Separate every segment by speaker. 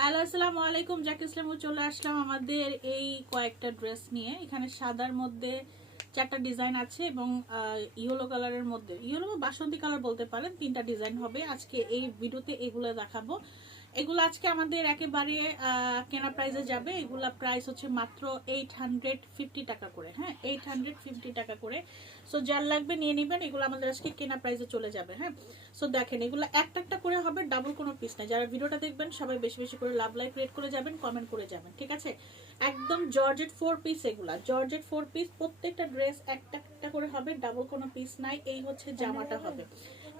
Speaker 1: Hello, আসসালামু আলাইকুম। জাকি ইসলামও চলে আসলাম আমাদের এই কয়েকটা ড্রেস নিয়ে। এখানে সাদার মধ্যে চারটা ডিজাইন আছে এবং ইয়েলো কালারের মধ্যে। ইয়েলো বা বাসন্তী কালার বলতে পারেন, তিনটা ডিজাইন হবে। আজকে এই ভিডিওতে এগুলো দেখাবো। এগুলো আজকে আমাদের একেবারে কেনা প্রাইসে যাবে। এগুলা প্রাইস হচ্ছে মাত্র এইট হান্ড্রেড ফিফটি টাকা করে। হ্যাঁ এইট হান্ড্রেড ফিফটি টাকা করে। সো যার লাগবে নিয়ে নেবেন এগুলো আমাদের আজকে কেনা প্রাইসে চলে যাবে হ্যাঁ? সো দেখেন এগুলো একটা একটা করে হবে ডাবল কোনো পিস নাই। যারা ভিডিওটা দেখবেন সবাই বেশি বেশি করে লাভ লাইক রেট করে যাবেন কমেন্ট করে যাবেন ঠিক আছে? একদম জর্জেট ফোর পিস এগুলা। জর্জেট ফোর পিস প্রত্যেকটা ড্রেস একটা একটা করে হবে ডাবল কোনো পিস নাই। এই হচ্ছে জামাটা হবে।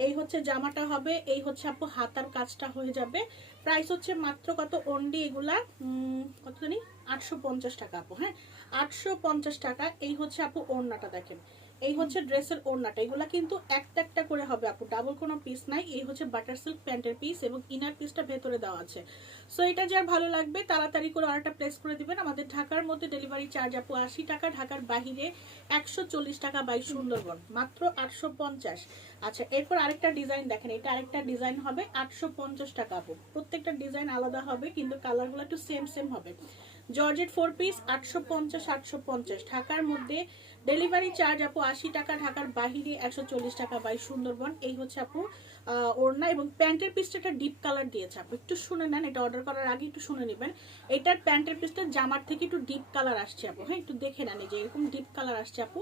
Speaker 1: এই হচ্ছে জামাটা হবে এই হচ্ছে আপু হাতার কাজটা হয়ে যাবে। প্রাইস হচ্ছে মাত্র কত? ওন্ডি এগুলা উম, কত জানি আটশো টাকা আপু হ্যাঁ? আটশো পঞ্চাশ টাকা। এই হচ্ছে আপু ওড়নাটা দেখেন। এই হচ্ছে ড্রেসের ওড়নাটা। এগুলা কিন্তু একটা একটা করে হবে আপু। ডাবল কোনো পিস নাই। এই হচ্ছে বাটার সিল্ক প্যান্টের পিস এবং ইনার পিসটা ভেতরে দেওয়া আছে। সো এটা যার ভালো লাগবে, তাড়াতাড়ি করে অর্ডারটা প্লেস করে দিবেন। আমাদের ঢাকার মধ্যে ডেলিভারি চার্জ আপু আশি টাকা, ঢাকার বাহিরে একশো চল্লিশ টাকা বাই সুন্দরবন। মাত্র আটশো পঞ্চাশ। আচ্ছা এরপর আরেকটা ডিজাইন দেখেন। এটা আরেকটা ডিজাইন হবে আটশো পঞ্চাশ টাকা আপু। প্রত্যেকটা ডিজাইন আলাদা হবে, কিন্তু কালারগুলো একটু সেম সেম হবে। জর্জেট ফোর পিস আটশো পঞ্চাশ আটশো পঞ্চাশ। ঢাকার মধ্যে ডেলিভারি চার্জ আপু আশি টাকা, ঢাকার বাহিরে একশো চল্লিশ টাকা বাই সুন্দরবন। এই হচ্ছে আপু ওড়না এবং প্যান্টের পিসটা একটা ডিপ কালার দিয়েছে আপু। একটু শুনে নেন, এটা অর্ডার করার আগে একটু শুনে নেবেন। এটার প্যান্টের পিসটা জামার থেকে একটু ডিপ কালার আসছে আপু। হ্যাঁ একটু দেখে নেন যে এরকম ডিপ কালার আসছে আপু।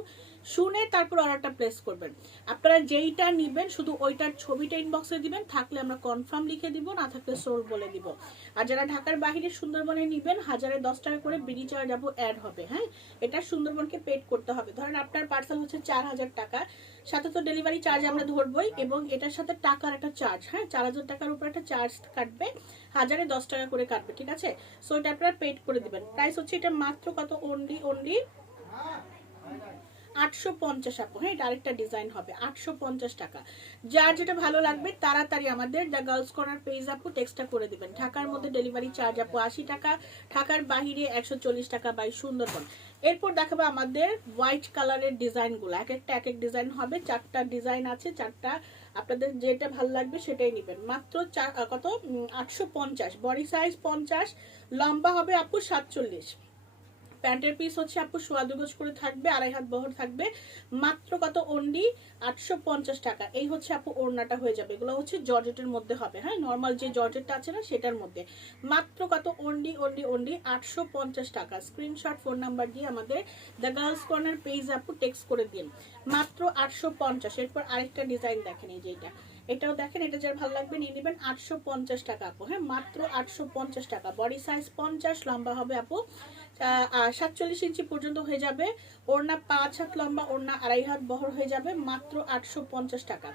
Speaker 1: শুনে তারপর অর্ডারটা প্লেস করবেন। আপনারা যেইটা নিবেন, শুধু ওইটার ছবিটা ইনবক্সে দিবেন, থাকলে আমরা কনফার্ম লিখে দিব, না থাকলে সোল বলে দিব। আর যারা ঢাকার বাহিরে সুন্দরবনে নিবেন, হাজারে দশ টাকা করে বিডি চার্জ আপু অ্যাড হবে হ্যাঁ? এটা সুন্দরবনকে পেড করতে হবে। ধরেন আপনার পার্সেল হচ্ছে চার হাজার টাকা, সাথে তো ডেলিভারি চার্জ আমরা ধরবই, এবং এটার সাথে টাকার একটা চার্জ হ্যাঁ? চার হাজার টাকার উপর একটা চার্জ কাটবে, হাজারে দশ টাকা করে কাটবে, ঠিক আছে? সো এটা আপনারা পেড করে দেবেন। প্রাইস হচ্ছে এটা মাত্র কত? অনলি অনলি আটশো পঞ্চাশ আপু হ্যাঁ এটা আরেকটা ডিজাইন হবে আটশো পঞ্চাশ টাকা। যার যেটা ভালো লাগবে তাড়াতাড়ি আমাদের দ্য গার্লস কর্নার পেজ আপু টেক্সটটা করে দিবেন। ঢাকার মধ্যে ডেলিভারি চার্জ আপু আশি টাকা ঢাকার বাহিরে একশো চল্লিশ টাকা বাই সুন্দরবন। এরপর দেখাবো আমাদের হোয়াইট কালারের ডিজাইনগুলো এক একটা এক এক ডিজাইন হবে চারটা ডিজাইন আছে চারটা আপনাদের যেটা ভালো লাগবে সেটাই নেবেন। মাত্র আহ, কত? আটশো পঞ্চাশ। বডি সাইজ পঞ্চাশ লম্বা হবে আপু সাতচল্লিশ। প্যান্টের পিস হচ্ছে আপু সোয়া দুগজ করে থাকবে, আড়াই হাত বহর থাকবে। মাত্র কত ওন্ডি আটশো টাকা। এই হচ্ছে আপু ওড়নাটা হয়ে যাবে। এগুলো হচ্ছে জর্জেটের মধ্যে হবে হ্যাঁ? নর্মাল যে জর্জেটটা আছে না, সেটার মধ্যে। মাত্র কত ওন্ডি ওন্ডি ওন্ডি আটশো টাকা। স্ক্রিনশট ফোন নাম্বার দিয়ে আমাদের দ্য গার্লস কর্নার পেজ আপু টেক্সট করে দিন। মাত্র আটশো পঞ্চাশ। এরপর আরেকটা ডিজাইন দেখেন এই যে এটা। এটাও দেখেন, এটা যার ভালো লাগবে নিয়ে নেবেন আটশো পঞ্চাশ টাকা আপু হ্যাঁ? মাত্র আটশো পঞ্চাশ টাকা। বডি সাইজ পঞ্চাশ, লম্বা হবে আপু সাতচল্লিশ ইঞ্চি পর্যন্ত হয়ে যাবে। ওড়না পাঁচ হাত লম্বা, ওড়না আড়াই হাত বহর হয়ে যাবে, মাত্র আটশো পঞ্চাশ টাকা।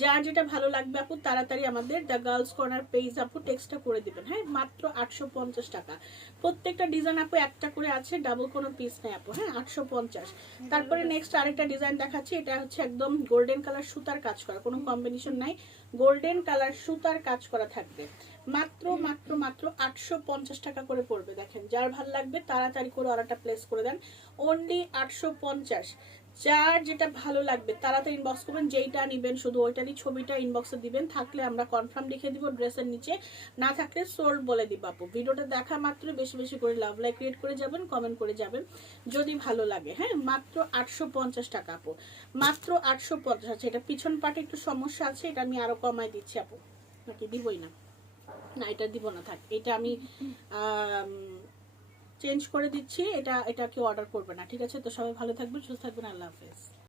Speaker 1: যার যেটা ভালো লাগবে আপু, তাড়াতাড়ি আমাদের দ্য গার্লস কর্নার পেজ আপু টেক্সটটা করে দিবেন হ্যাঁ? মাত্র আটশো পঞ্চাশ টাকা। প্রত্যেকটা ডিজাইন আপু, একটা করে আছে ডাবল কোনো পিস নেই আপু হ্যাঁ? আটশো পঞ্চাশ। তারপরে নেক্সট আরেকটা ডিজাইন দেখাচ্ছি, এটা হচ্ছে একদম গোল্ডেন কালার সুতার কাজ করা, কোনো কম্বিনেশন নাই। গোল্ডেন কালার সুতার কাজ করা থাকবে। মাত্র মাত্র মাত্র আটশো পঞ্চাশ টাকা করে পড়বে, দেখেন। যার ভালো লাগবে, তাড়াতাড়ি করে অর্ডারটা প্লেস করে দেন। অনলি আটশো পঞ্চাশ। যার যেটা ভালো লাগবে তাড়াতাড়ি ইনবক্স করবেন, যেইটা নেবেন শুধু ওইটারই ছবিটা ইনবক্সে দিবেন, থাকলে আমরা কনফার্ম লিখে দিব ড্রেসের নিচে, না থাকলে সোল্ড বলে দিব আপু। ভিডিওটা দেখা মাত্র বেশি বেশি করে লাভ লাইক ক্রিয়েট করে যাবেন কমেন্ট করে যাবেন, যদি ভালো লাগে। হ্যাঁ মাত্র আটশো পঞ্চাশ টাকা আপু। মাত্র আটশো পঞ্চাশ আছে এটা পিছন পাটে একটু সমস্যা আছে, এটা আমি আরও কমায় দিচ্ছি আপু। নাকি দিবই না? না, এটা দিব না, থাক। এটা আমি চেঞ্জ করে দিচ্ছি, এটা এটা কেউ অর্ডার করবে না। ঠিক আছে? তো সবাই ভালো থাকবেন, সুস্থ থাকবেন, আল্লাহ হাফেজ।